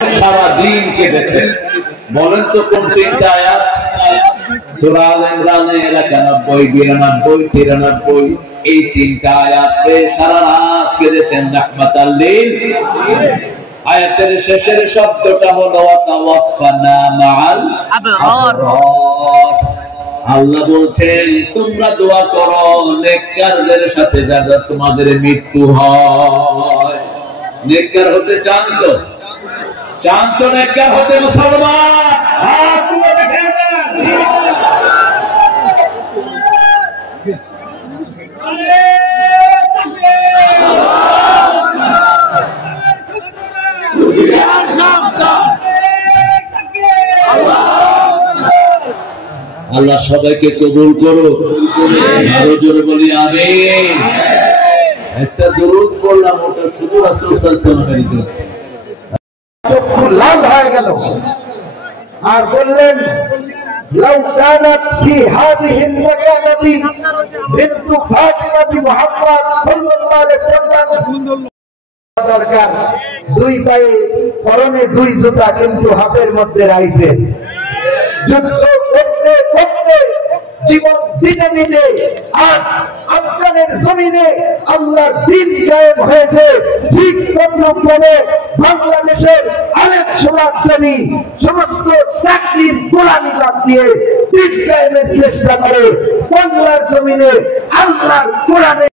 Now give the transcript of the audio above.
সারা দিন কেটেছে। বলেন তো কোন তিনটা আয়াত? সূরা আল ইমরানের 91, 92, 93 এই তিনটা আয়াতে সারা রাত কেটেছেন রাহমাতাল লিল। আয়াতের শেষের শব্দটা হলো ওয়াতাওয়াফানা মাআল আবরার। আল্লাহ বলছেন তোমরা দোয়া করো নেককারদের সাথে যারা তোমাদের মৃত্যু হয়। নেককার হতে চান তো? চান তো নেককার হতে? মুসলমান হাত তুলে দেখেন। আল্লাহ সবাইকে কবুল করো। আরো জোরে বলি আমিন। একটা দরুদ পড়লাম, ওটা শুধু রাসূল সাল্লাল্লাহু আলাইহি ওয়াসাল্লাম চক্ষু লাল হয়ে গেল আর বললেন লাউ কানাত ফি হাযিহি আল-মাকানাতি বিনতু ফাতিমাতি মুহাম্মদ সাল্লাল্লাহু আলাইহি ওয়াসাল্লাম। দরকার দুই পায়ে পরনে দুই জুতা, কিন্তু হাতের মধ্যে রাইফেল। যুদ্ধ করতে করতে জীবন দিতে দিতে আর আফগানের জমিনে আল্লাহর দ্বীন কায়েম হয়েছে। ঠিক তদ্রূপভাবে বাংলাদেশের আলেম সমাজসেবী সমস্ত চাকরির গোলামি বাদ দিয়ে দ্বীন কায়েমের চেষ্টা করে বাংলার জমিনে আল্লাহর কোরআনে